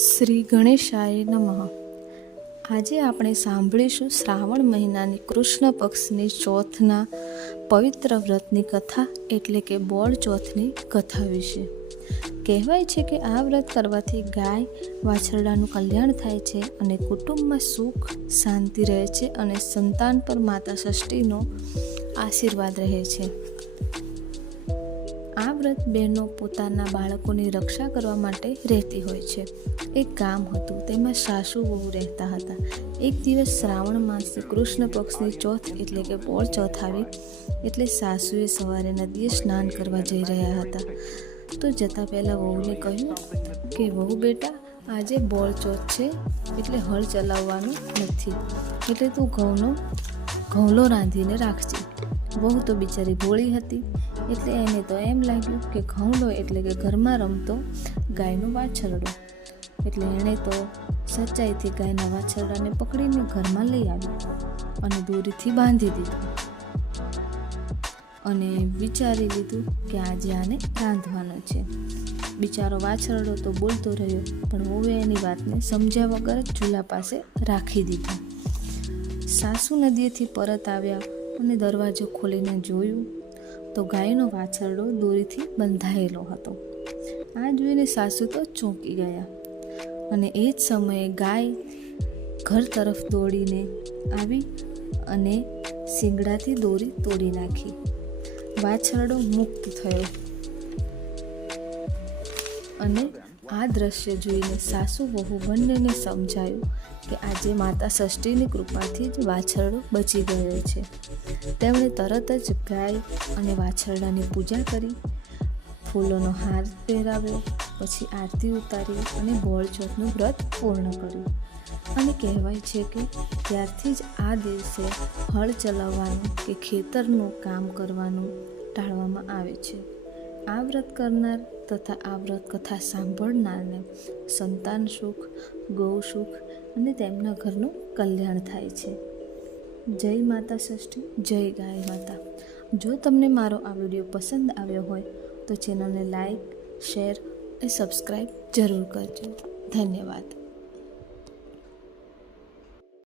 શ્રી ગણેશાય નમઃ. આજે આપણે સાંભળીશું શ્રાવણ મહિનાની કૃષ્ણ પક્ષની ચોથના પવિત્ર વ્રતની કથા એટલે કે બોળ ચોથની કથા વિશે. કહેવાય છે કે આ વ્રત કરવાથી ગાય વાછરડાનું કલ્યાણ થાય છે અને કુટુંબમાં સુખ શાંતિ રહે છે અને સંતાન પર માતા ષષ્ઠીનો આશીર્વાદ રહે છે. આ વ્રત બહેનો પોતાના બાળકોની રક્ષા કરવા માટે રહેતી હોય છે. એક ગામ હતું, તેમાં સાસુ વહુ રહેતા હતા. એક દિવસ શ્રાવણ માસે કૃષ્ણ પક્ષની ચોથ એટલે કે બોળ ચોથ આવી એટલે સાસુએ સવારે નદીએ સ્નાન કરવા જઈ રહ્યા હતા. તો જતાં પહેલાં વહુને કહ્યું કે વહુ બેટા, આજે બોળ ચોથ છે એટલે હળ ચલાવવાનું નથી, એટલે તું ઘઉંલો રાંધીને રાખજે. વહુ તો બિચારી ભોળી હતી એટલે એને તો એમ લાગ્યું કે ઘઉંલો એટલે કે ઘરમાં રમતો ગાયનો વાછરડો. એટલે એણે તો સચ્ચાઈથી ગાયના વાછરડાને પકડીને ઘરમાં લઈ આવી અને દોરીથી બાંધી દીધું અને વિચારી લીધું કે આજે આને રાંધવાનો છે. બિચારો વાછરડો તો બોલતો રહ્યો, પણ વહુએ એની વાતને સમજ્યા વગર જ ચૂલા પાસે રાખી દીધો. સાસુ નદીએથી પરત આવ્યા અને દરવાજો ખોલીને જોયું તો ગાયનો વાછરડો દોરીથી બંધાયેલો હતો. આ જોઈને સાસુ તો ચોંકી ગયા અને એ જ સમયે ગાય ઘર તરફ દોડીને આવી અને શિંગડાથી દોરી તોડી નાખી. વાછરડો મુક્ત થયો અને આ દ્રશ્ય જોઈને સાસુ વહુ બંનેને સમજાયું કે આજે માતા ષષ્ઠીની કૃપાથી જ વાછરડો બચી ગયો છે. તેમણે તરત જ ગાય અને વાછરડાની પૂજા કરી, ફૂલોનો હાર પહેરાવ્યો, પછી આરતી ઉતારી અને બોળ ચોથનું વ્રત પૂર્ણ કર્યું. અને કહેવાય છે કે ત્યારથી જ આ દિવસે હળ ચલાવવાનું કે ખેતરનું કામ કરવાનું ટાળવામાં આવે છે. આ વ્રત કરનાર તથા આ વ્રત કથા સાંભળનારને સંતાન સુખ, ગૌ સુખ અને તેમના ઘરનું કલ્યાણ થાય છે. જય માતા ષષ્ઠી, જય ગાય માતા. જો તમને મારો આ વિડીયો પસંદ આવ્યો હોય તો ચેનલને લાઈક, શેર અને સબસ્ક્રાઈબ જરૂર કરજો. ધન્યવાદ.